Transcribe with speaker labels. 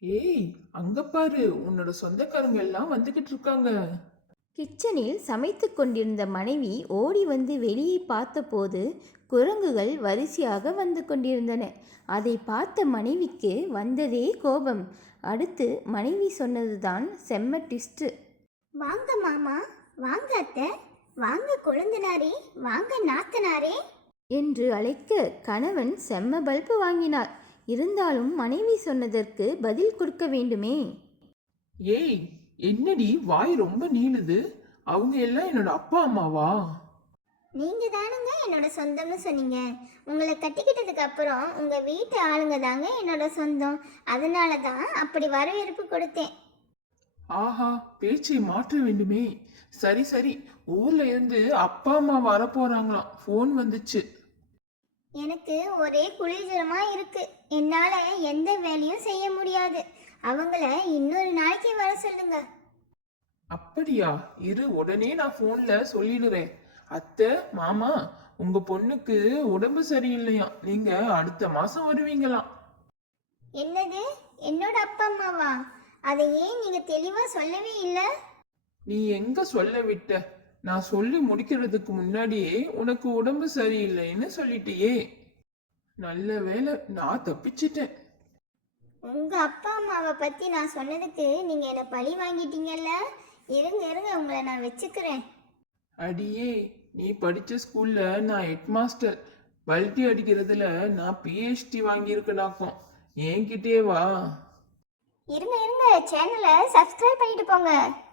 Speaker 1: ஏய், அங்க பாரு, உன்னோட சொந்தக்காரங்க எல்லாம் வந்துகிட்டு இருக்காங்க.
Speaker 2: கிச்சனில் சமைத்து கொண்டிருந்த மனைவி ஓடி வந்து வெளியே பார்த்தபோது குரங்குகள் வரிசையாக வந்து கொண்டிருந்தன. அதை பார்த்த மனைவிக்கு வந்ததே கோபம். அடுத்து மனைவி சொன்னதுதான் செம்ம ட்விஸ்ட்.
Speaker 3: வாங்க மாமா, வாங்க அத்தை, வாங்க கொழுந்தனாரே, வாங்க நாத்தனாரே
Speaker 2: என்று அழைக்க கணவன் செம்ம பல்பு வாங்கினார். இருந்தாலும் மனைவி சொன்னதற்கு பதில் கொடுக்க வேண்டுமே.
Speaker 1: ஏய், என்னடி வாய் ரொம்ப நீளுது? அவங்க எல்லாம் என்னோட அப்பா அம்மாவா?
Speaker 3: நீங்க தானுங்க என்னோட சொந்தம்னு சொன்னீங்க. உங்களை கட்டிக்கிட்டதுக்கு அப்புறம் உங்க வீட்டு ஆளுங்க தாங்க என்னோட சொந்தம். அதனால தான் அப்படி வரவேற்பு கொடுத்தேன்.
Speaker 1: ஆஹா, பேச்சை மாற்ற வேண்டுமே. சரி சரி, ஊர்ல இருந்து அப்பா அம்மா வர போறாங்களாம், ஃபோன் வந்துச்சு.
Speaker 3: எனக்கு ஒரே குளிர்ஜலமா இருக்கு. என்னால எந்த வேலையும் செய்ய முடியாது. அவங்கள இன்னொரு நாளைக்கு வர சொல்லுங்க.
Speaker 1: அப்படியா? இரு, உடனே நான் போன்ல சொல்லிடுறேன். அத்தை, மாமா, உங்க பொண்ணுக்கு உடம்பு சரியில்லையா, நீங்க அடுத்த மாசம் வருவீங்களாம்.
Speaker 3: என்னது? என்னோட அப்பா அம்மாவா? அதை ஏன் நீங்க தெளிவா சொல்லவே இல்லை?
Speaker 1: நீ எங்க சொல்ல விட்ட? நான் சொல்லி முடிக்கிறதுக்கு முன்னாடியே உனக்கு உடம்பு சரியில்லைன்னு சொல்லிட்டியே. நல்ல வேளை, நான் தப்பிச்சிட்டேன்.
Speaker 3: உங்க அப்பா அம்மாவை பத்தி நான் சொன்னதுக்கு நீங்க என்ன பழி வாங்கிட்டீங்கல்ல. இருங்க இருங்க, உங்களை நான் வச்சுக்கிறேன்.
Speaker 1: அடியே, நீ படிச்ச ஸ்கூல்ல நான் ஹெட் மாஸ்டர். பல்டி அடிக்கிறதுல நான் பிஹெச்டி வாங்கியிருக்கடாக்கும். என்கிட்டே வா.
Speaker 3: இருங்க இருங்க, சேனலை சப்ஸ்கிரைப் பண்ணிட்டு போங்க.